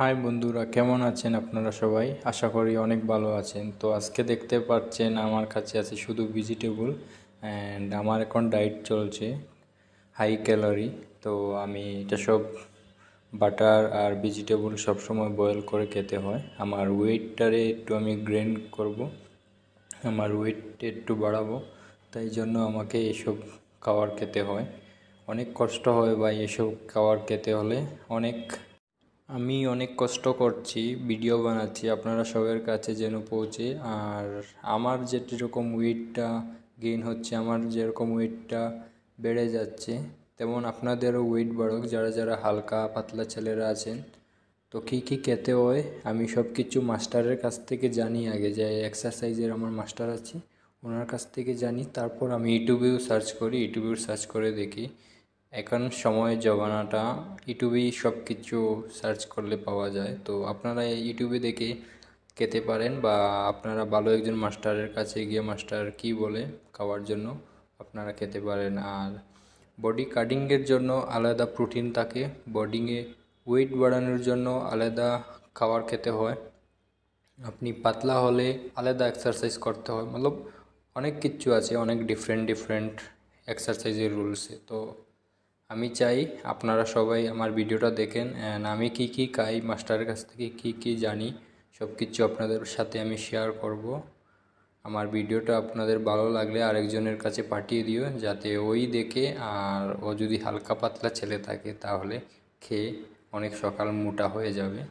High বন্ধুরা, কেমন আছেন আপনারা সবাই? আশা করি অনেক ভালো আছেন। তো আজকে দেখতে পাচ্ছেন আমার কাছে আছে শুধু ভেজিটেবল অ্যান্ড আমার এখন ডায়েট চলছে হাই ক্যালোরি। তো আমি এটা সব বাটার আর ভেজিটেবল সবসময় বয়েল করে খেতে হয়। আমার ওয়েটটারে একটু আমি গ্রেন করব, আমার ওয়েট একটু বাড়াবো, তাই জন্য আমাকে এসব খাবার খেতে হয়। অনেক কষ্ট হয় ভাই এসব খাবার খেতে হলে। আমি অনেক কষ্ট করছি, ভিডিও বানাচ্ছি আপনারা সবার কাছে যেন পৌঁছে। আর আমার যেরকম ওয়েটটা গেইন হচ্ছে, আমার যেরকম ওয়েটটা বেড়ে যাচ্ছে, তেমন আপনাদেরও ওয়েট বাড়ুক যারা যারা হালকা পাতলা ছেলেরা আছেন। তো কী কী খেতে হয় আমি সব কিছু মাস্টারের কাছ থেকে জানি। আগে যে এক্সারসাইজের আমার মাস্টার আছে ওনার কাছ থেকে জানি, তারপর আমি ইউটিউবেও সার্চ করে দেখি। এখন সময়ের জমানাটা, ইউটিউবেই সব কিছু সার্চ করলে পাওয়া যায়। তো আপনারা ইউটিউবে দেখে খেতে পারেন, বা আপনারা ভালো একজন মাস্টারের কাছে গিয়ে মাস্টার কি বলে খাওয়ার জন্য আপনারা খেতে পারেন। আর বডি কাটিংয়ের জন্য আলাদা প্রোটিন থাকে, বডিংয়ে ওয়েট বাড়ানোর জন্য আলাদা খাবার খেতে হয়, আপনি পাতলা হলে আলাদা এক্সারসাইজ করতে হয়। মতলব অনেক কিছু আছে, অনেক ডিফারেন্ট ডিফারেন্ট এক্সারসাইজের রুলসে। তো আমি চাই আপনারা সবাই আমার ভিডিওটা দেখেন, অ্যান্ড আমি কি কি খাই, মাস্টারের কাছ থেকে কি কি জানি, সব কিছু আপনাদের সাথে আমি শেয়ার করব। আমার ভিডিওটা আপনাদের ভালো লাগলে আরেকজনের কাছে পাঠিয়ে দিও, যাতে ওই দেখে, আর ও যদি হালকা পাতলা ছেলে থাকে তাহলে খেয়ে অনেক সকাল মোটা হয়ে যাবে।